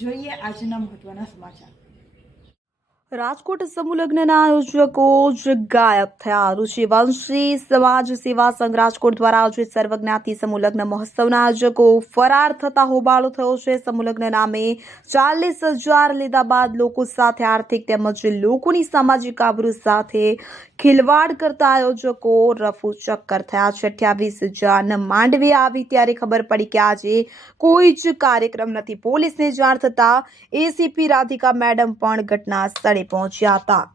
જોઈએ આજના મહત્વના સમાચાર। રાજકોટ સમૂહ લગ્નના આયોજકો જ ગાયબ થયા। ઋષિવંશી સમાજ સેવા સંઘ રાજકોટ દ્વારા આયોજિત સર્વજ્ઞાતિ સમૂહ લગ્ન મહોત્સવના આયોજકો ફરાર થતા હોબાળો થયો છે। સમૂહ લગ્ન નામે 40,000 લીધા બાદ લોકો સાથે આર્થિક તેમજ લોકોની સામાજિક આબરૂ સાથે ખિલવાડ કરતા આયોજકો રફુ ચક્કર થયા છે। 28,000 માંડવી આવી ત્યારે ખબર પડી કે આજે કોઈ જ કાર્યક્રમ નથી। પોલીસને જાણ થતા એસીપી રાધિકા મેડમ પણ ઘટના સ્થળે પહોંચ્યા હતા।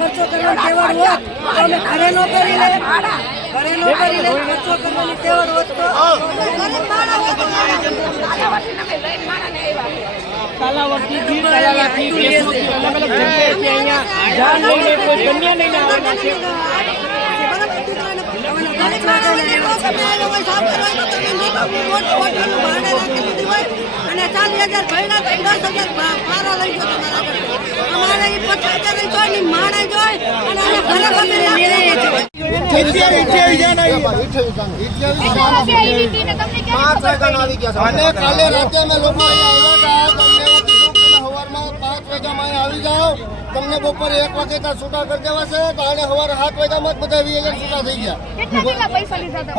खर्चो करने तेवर हो तो અમે ઘરે નો કરી લે ઘરે નો કરી લે ખર્ચો કરવાની તેવર હોત તો કાલાવતી જી કાલાવતી કેસથી અલગ અલગ જગ્યાએ અહીંયા જાન લઈને કોઈ કન્યા લઈને આવવાના છે। અને 40,000 ભયના 10,000 ભાડા લઈ ગયો અમારે 50,000 જોઈ માણે જોઈ અને અમે ઘરે કાલે રાતે અમે લોકો સવારમાં 5 વાગ્યામાં આવી જાઓ। તમને બપોરે 1 વાગે છૂટા કરી દેવા છે તો આને સવારે 7 વાગ્યામાં જ બધા 20,000 છૂટા થઈ ગયા।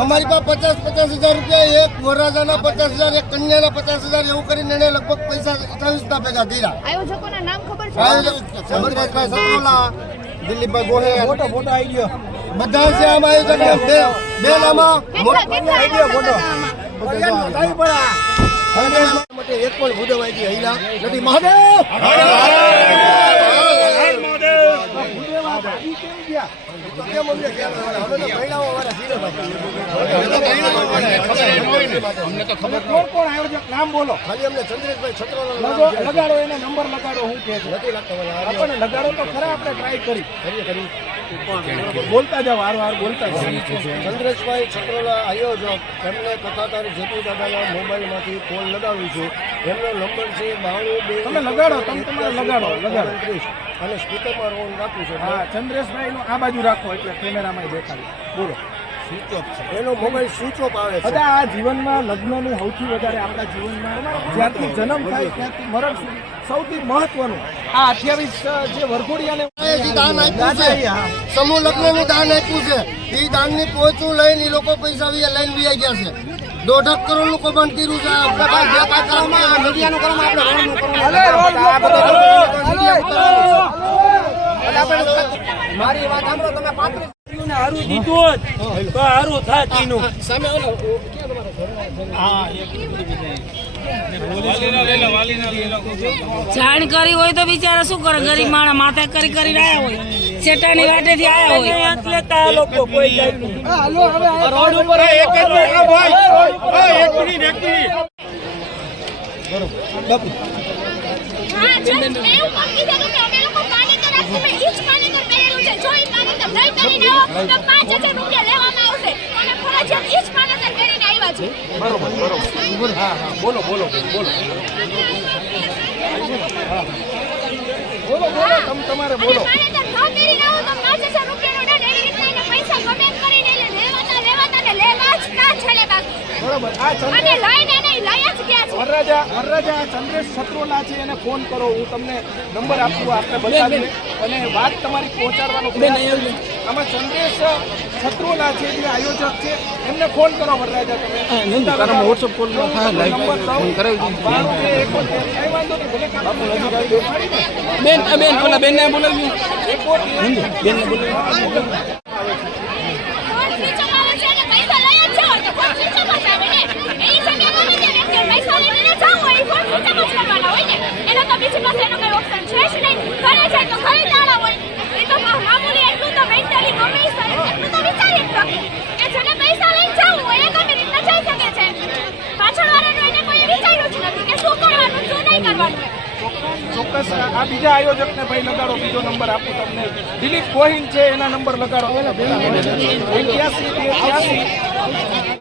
અમારી પાસે 50,000 રૂપિયા, એક વરરાજાના 50,000, એક કન્યાના 50,000 એવું કરીને એને લગભગ પૈસા 28 ભેગા કર્યા। આયોજકોના નામ ખબર છે? ચંદ્રભાઈ સત્રોલા, દિલીપભાઈ ગોહેલ, મોટો આવી ગયો બધા છે આમાં આયોજક બેન આમાં એક પણ ભૂદેવાઈ હૈલા નથી। મહાદેવ નામ બોલો ખાલી અમને ચંદ્રેશભાઈ છત્રોલા લગાડો, એનો નંબર લગાડો। હું કે નથી લાગતો આપણને લગાડો તો ખરા, આપણે ટ્રાય કરી બોલતા જાઓ, હાર બોલતા જાઓ। ચંદ્રેશભાઈ છત્રોલા આયોજક, એમને કથાકાર જેપી દાદાના મોબાઈલમાંથી કોલ લગાવું છું। એમનો નંબર છે 92 તમે લગાડો, તમે તમારે લગાડો અને સ્પીકરમાં ઓન રાખું છું। હા, ચંદ્રેશભાઈ નું આ બાજુ રાખો એટલે કેમેરામાં દેખાડે। બોલો એનો મોબાઈલ સ્વિચ ઓફ આવે છે। આ જીવનમાં લગ્નનું સૌથી વધારે આપણા જીવનમાં જ્યારથી જન્મ થાય ત્યારથી મરણ સુધી સૌથી મહત્વનું આ 28 જે વરઘોડિયાને દાન આપ્યું છે, સમૂહ લગ્નનું દાન આપ્યું છે, એ દાનની પહોંચું લઈને એ લોકો પૈસા લઈને વી ગયા છે। 1.5 કરોડ નું કૌભાંડ કર્યું છે। મારી વાત સાંભળો તમે 35 હારું દીધું તો હારું થાય તીનું સામે જાણ કરી હોય તો બિચારા શું કરે, ગરીબ માણસ માથે કરી આવ્યા હોય, સેટાની વાટેથી આવ્યા હોય એટલે તા લોકો કોઈ રોડ ઉપર એક મિનિટ બાપુ હા જો એવું પણ કીધું કે અમે લોકો પાણી તો રાખશું પણ ઈચ પાણી તો પહેરેલું છે। જો ઈ પાણી તો નહીં કરીને આવો તો 5,000 રૂપિયા લેવામાં આવશે અને ફરજિયાત ઈચ પાણી તો પહેરીને આવ્યા છે। બરોબર હા બોલો બોલો તમારે બોલો પાણી તો ન પહેરીને આવો તો 5,000 રૂપિયાનો દંડ, એવી રીતના એને પૈસા ગમે કરીને લેવાતા ને લેવા જ તા છેલે બાકી બરોબર। આ અને લઈને એને લઈ જ ગયા છે। વરરાજા ચંદ્રેશ છત્રોલા છે, એને ફોન કરો, હું તમને નંબર આપું, આપણે બતાવીએ અને વાત તમારી પહોંચાડવાનો પ્રયાસ। આમાં ચંદ્રેશ છત્રોલા છે જે આયોજક છે, એમને ફોન કરો વરરાજા તમે વોટ્સઅપ કોલ ફોન કરાવી બેન ઓલા બેનને બોલાવ્યું બેનને બોલાવ્યું મામૂલી એટલું તો મેન્ટલી ગમે એટલું તો વિચારી જ શકે કે જેને પૈસા આ બીજા આયોજકને ભાઈ લગાડો, બીજો નંબર આપું તમને. દિલીપ ગોહિલ છે, એના નંબર લગાડો. 81 82